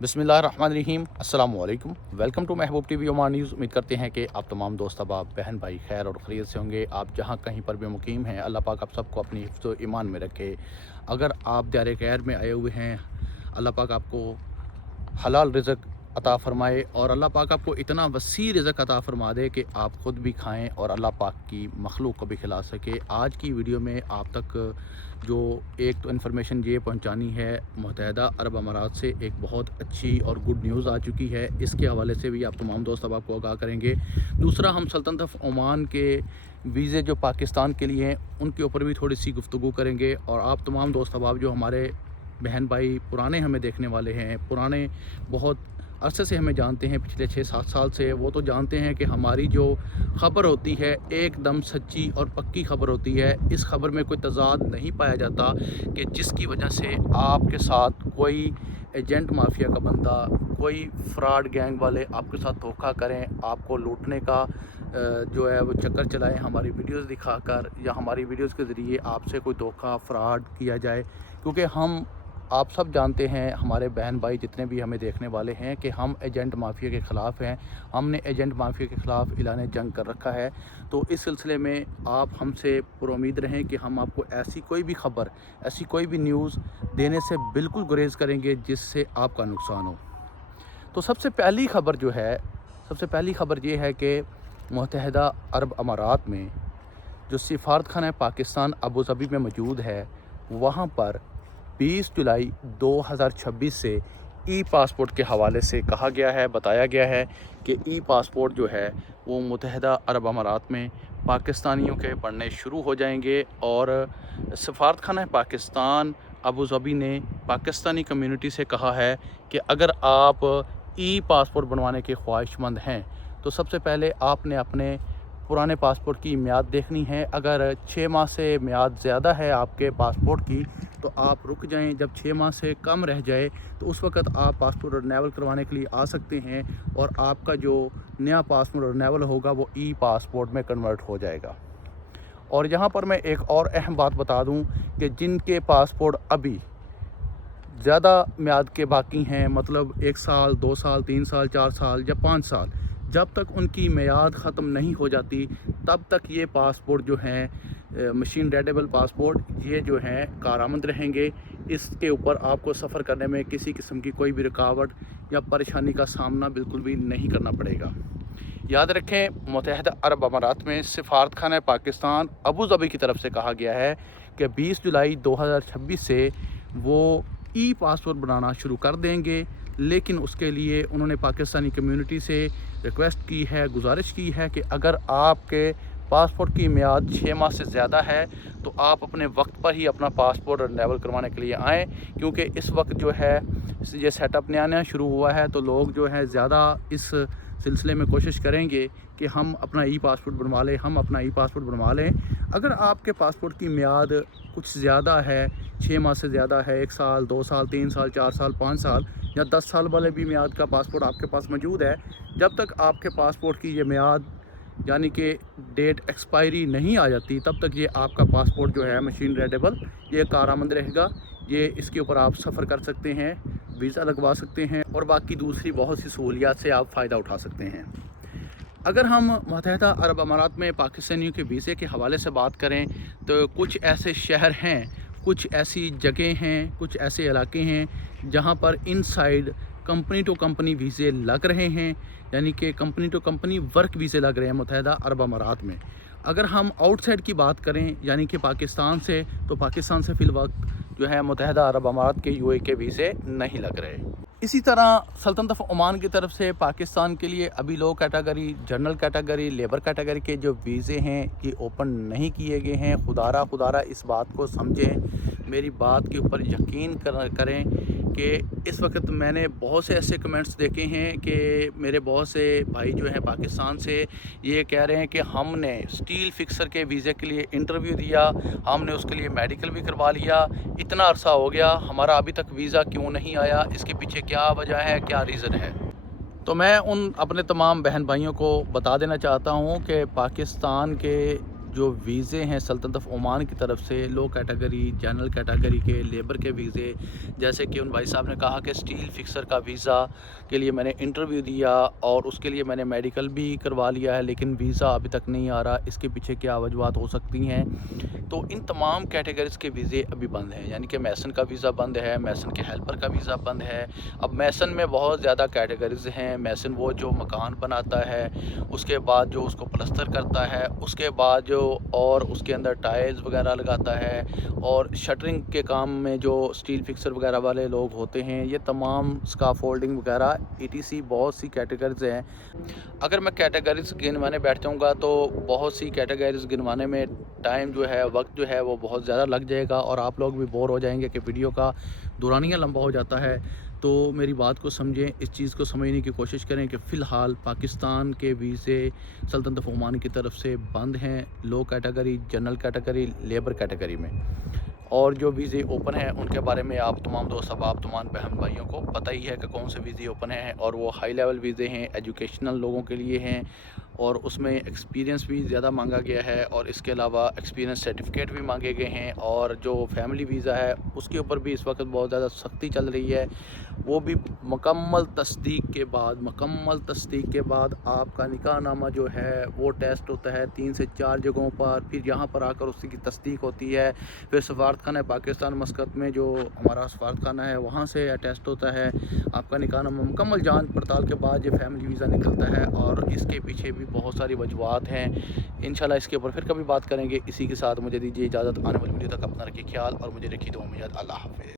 बिस्मिल्लाहिर्रहमानिर्रहीम अस्सलाम वालेकुम। Welcome to Mehboob TV Oman news. उम्मीद करते हैं कि आप तमाम दोस्त अहबाब बहन भाई खैर और खैरियत से होंगे। आप जहां कहीं पर भी मुकीम हैं, अल्लाह पाक आप सबको अपनी हिफ्ज़ व ईमान में रखे। अगर आप दायरे गैर में आए हुए हैं, अल्लाह पाक आपको हलाल रिज़्क़ अता फ़रमाए और अल्लाह पाक आपको इतना वसी रिज़्क़ अता फ़रमा दे कि आप ख़ुद भी खाएं और अल्लाह पाक की मखलूक को भी खिला सके। आज की वीडियो में आप तक जो एक तो इन्फॉर्मेशन ये पहुंचानी है, मुत्तहिदा अरब अमारात से एक बहुत अच्छी और गुड न्यूज़ आ चुकी है। इसके हवाले से भी आप तमाम दोस्त अब आपको आगाह करेंगे। दूसरा, हम सल्तनत ऑफ ओमान के वीज़े जो पाकिस्तान के लिए हैं उनके ऊपर भी थोड़ी सी गुफ्तगू करेंगे। और आप तमाम दोस्त अब जो हमारे बहन भाई पुराने हमें देखने वाले हैं, पुराने बहुत अरसे से हमें जानते हैं, पिछले 6-7 साल से, वो तो जानते हैं कि हमारी जो ख़बर होती है एकदम सच्ची और पक्की ख़बर होती है। इस ख़बर में कोई तज़ाद नहीं पाया जाता कि जिसकी वजह से आपके साथ कोई एजेंट माफिया का बंदा, कोई फ्रॉड गैंग वाले आपके साथ धोखा करें, आपको लूटने का जो है वो चक्कर चलाएं हमारी वीडियोस दिखाकर, या हमारी वीडियोस के ज़रिए आपसे कोई धोखा फ्रॉड किया जाए। क्योंकि हम आप सब जानते हैं, हमारे बहन भाई जितने भी हमें देखने वाले हैं, कि हम एजेंट माफिया के ख़िलाफ़ हैं। हमने एजेंट माफिया के ख़िलाफ़ ऐलान जंग कर रखा है। तो इस सिलसिले में आप हमसे पुरुम्मीद रहें कि हम आपको ऐसी कोई भी ख़बर, ऐसी कोई भी न्यूज़ देने से बिल्कुल गुरेज़ करेंगे जिससे आपका नुकसान हो। तो सबसे पहली ख़बर ये है कि मुत्तहिदा अरब अमारात में जो सिफारतखाना पाकिस्तान अबू धाबी में मौजूद है, वहाँ पर 20 जुलाई 2026 से ई पासपोर्ट के हवाले से कहा गया है, बताया गया है कि ई पासपोर्ट जो है वो मुत्तहिदा अरब अमारात में पाकिस्तानियों के बनने शुरू हो जाएंगे। और सफारतखाना पाकिस्तान अबू धाबी ने पाकिस्तानी कम्युनिटी से कहा है कि अगर आप ई पासपोर्ट बनवाने के ख्वाहिशमंद हैं तो सबसे पहले आपने अपने पुराने पासपोर्ट की मियाद देखनी है। अगर 6 माह से मियाद ज़्यादा है आपके पासपोर्ट की तो आप रुक जाएं। जब 6 माह से कम रह जाए तो उस वक़्त आप पासपोर्ट रिन्यूअल करवाने के लिए आ सकते हैं और आपका जो नया पासपोर्ट रिन्यूअल होगा वो ई पासपोर्ट में कन्वर्ट हो जाएगा। और यहाँ पर मैं एक और अहम बात बता दूँ कि जिनके पासपोर्ट अभी ज़्यादा मियाद के बाकी हैं, मतलब 1 साल, 2 साल, 3 साल, 4 साल या 5 साल, जब तक उनकी मियाद ख़त्म नहीं हो जाती तब तक ये पासपोर्ट जो हैं मशीन रेडेबल पासपोर्ट, ये जो हैं कारआमद रहेंगे। इसके ऊपर आपको सफ़र करने में किसी किस्म की कोई भी रुकावट या परेशानी का सामना बिल्कुल भी नहीं करना पड़ेगा। याद रखें, मुत्तहिदा अरब अमारात में सिफारतखाना पाकिस्तान अबू धाबी की तरफ से कहा गया है कि 20 जुलाई 2026 से वो ई पासपोर्ट बनाना शुरू कर देंगे। लेकिन उसके लिए उन्होंने पाकिस्तानी कम्युनिटी से रिक्वेस्ट की है, गुजारिश की है कि अगर आपके पासपोर्ट की मियाद 6 माह से ज़्यादा है तो आप अपने वक्त पर ही अपना पासपोर्ट रिन्यूअल करवाने के लिए आएँ। क्योंकि इस वक्त जो है ये सेटअप नया शुरू हुआ है तो लोग जो है ज़्यादा इस सिलसिले में कोशिश करेंगे कि हम अपना ई पासपोर्ट बनवा लें। अगर आपके पासपोर्ट की मियाद कुछ ज़्यादा है, 6 माह से ज़्यादा है, 1 साल, 2 साल, 3 साल, 4 साल, 5 साल या 10 साल वाले भी मियाद का पासपोर्ट आपके पास मौजूद है, जब तक आपके पासपोर्ट की ये मियाद यानी कि डेट एक्सपायरी नहीं आ जाती तब तक ये आपका पासपोर्ट जो है मशीन रेडेबल, ये कारआमद रहेगा। ये इसके ऊपर आप सफ़र कर सकते हैं, वीज़ा लगवा सकते हैं और बाकी दूसरी बहुत सी सहूलियात से आप फ़ायदा उठा सकते हैं। अगर हम मुत्तहिदा अरब अमारात में पाकिस्तानियों के वीज़े के हवाले से बात करें तो कुछ ऐसे शहर हैं, कुछ ऐसी जगह हैं, कुछ ऐसे इलाके हैं जहां पर इनसाइड कंपनी टू कंपनी वीज़े लग रहे हैं, यानी कि कंपनी टू कंपनी वर्क वीज़े लग रहे हैं मुत्तहिदा अरब अमारात में। अगर हम आउटसाइड की बात करें यानी कि पाकिस्तान से, तो पाकिस्तान से फ़िलवक्त जो है मुत्तहिदा अरब अमारात के यूए के वीज़े नहीं लग रहे। इसी तरह सल्तनत ऑफ ओमान की तरफ से पाकिस्तान के लिए अभी लो category, general category, labour category के जो वीज़े हैं ये ओपन नहीं किए गए हैं। खुदारा इस बात को समझें, मेरी बात के ऊपर यकीन करें कि इस वक्त मैंने बहुत से ऐसे कमेंट्स देखे हैं कि मेरे बहुत से भाई जो हैं पाकिस्तान से ये कह रहे हैं कि हमने स्टील फिक्सर के वीज़े के लिए इंटरव्यू दिया, हमने उसके लिए मेडिकल भी करवा लिया, इतना अरसा हो गया, हमारा अभी तक वीज़ा क्यों नहीं आया, इसके पीछे क्या वजह है, क्या रीज़न है। तो मैं उन अपने तमाम बहन भाइयों को बता देना चाहता हूँ कि पाकिस्तान के جو ویزے ہیں سلطنت آف عمان کی طرف سے لو کیٹیگری، جنرل کیٹیگری کے لیبر کے ویزے، جیسے کہ ان بھائی صاحب نے کہا کہ اسٹیل فکسر کا ویزا کے لیے میں نے انٹرویو دیا اور اس کے لیے میں نے میڈیکل بھی کروا لیا ہے، لیکن ویزا ابھی تک نہیں آ رہا۔ اس کے پیچھے کیا وجوہات ہو سکتی ہیں؟ تو ان تمام کیٹیگریز کے ویزے ابھی بند ہیں، یعنی کہ میسن کا ویزا بند ہے، میسن کے ہیلپر کا ویزا بند ہے۔ اب میسن میں بہت زیادہ کیٹیگریز ہیں۔ میسن وہ جو مکان بناتا ہے، اس کے بعد جو اس کو پلستر کرتا ہے، اس کے بعد جو اور اس کے اندر ٹائلز وغیرہ لگاتا ہے، اور شٹرنگ کے کام میں جو اسٹیل فکسر وغیرہ والے لوگ ہوتے ہیں، یہ تمام اسکافولڈنگ وغیرہ ETC بہت سی کیٹیگریز ہیں۔ اگر میں کیٹیگریز گنوانے بیٹھ جاؤں گا تو بہت سی کیٹیگریز گنوانے میں ٹائم جو ہے، وقت جو ہے وہ بہت زیادہ لگ جائے گا، اور آپ لوگ بھی بور ہو جائیں گے کہ ویڈیو کا دورانیہ لمبا ہو جاتا ہے۔ تو میری بات کو سمجھیں، اس چیز کو سمجھنے کی کوشش کریں کہ فی الحال پاکستان کے ویزے سلطنت آف عمان کی طرف سے بند ہیں، low category, general category, labour category میں، اور جو ویزے اوپن ہیں ان کے بارے میں آپ تمام دوست احباب، تمام بہن بھائیوں کو پتہ ہی ہے کہ کون سے ویزے اوپن ہیں، اور وہ ہائی لیول ویزے ہیں، ایجوکیشنل لوگوں کے لیے ہیں، اور اس میں ایکسپیرینس بھی زیادہ مانگا گیا ہے، اور اس کے علاوہ ایکسپیرینس سرٹیفکیٹ بھی مانگے گئے ہیں، اور جو فیملی ویزا ہے اس کے اوپر بھی اس وقت بہت زیادہ سختی چل رہی ہے۔ وہ بھی مکمل تصدیق کے بعد آپ کا نکاح نامہ جو ہے وہ ٹیسٹ ہوتا ہے 3 سے 4 جگہوں پر، پھر یہاں پر آ کر اس کی تصدیق ہوتی ہے، پھر سفارت خانہ پاکستان مسقط میں جو ہمارا سفارت خانہ ہے وہاں سے ٹیسٹ ہوتا ہے آپ کا نکاح نامہ، مکمل جانچ پڑتال کے بعد یہ فیملی ویزا نکلتا ہے، اور اس کے پیچھے بھی بہت ساری وجوہات ہیں۔ انشاءاللہ اس کے اوپر پھر کبھی بات کریں گے۔ اسی کے ساتھ مجھے دیجیے اجازت، آنے والی ویڈیو تک اپنا رکھیے خیال، اور مجھے رکھیے دعاؤں میں یاد۔ اللہ حافظ۔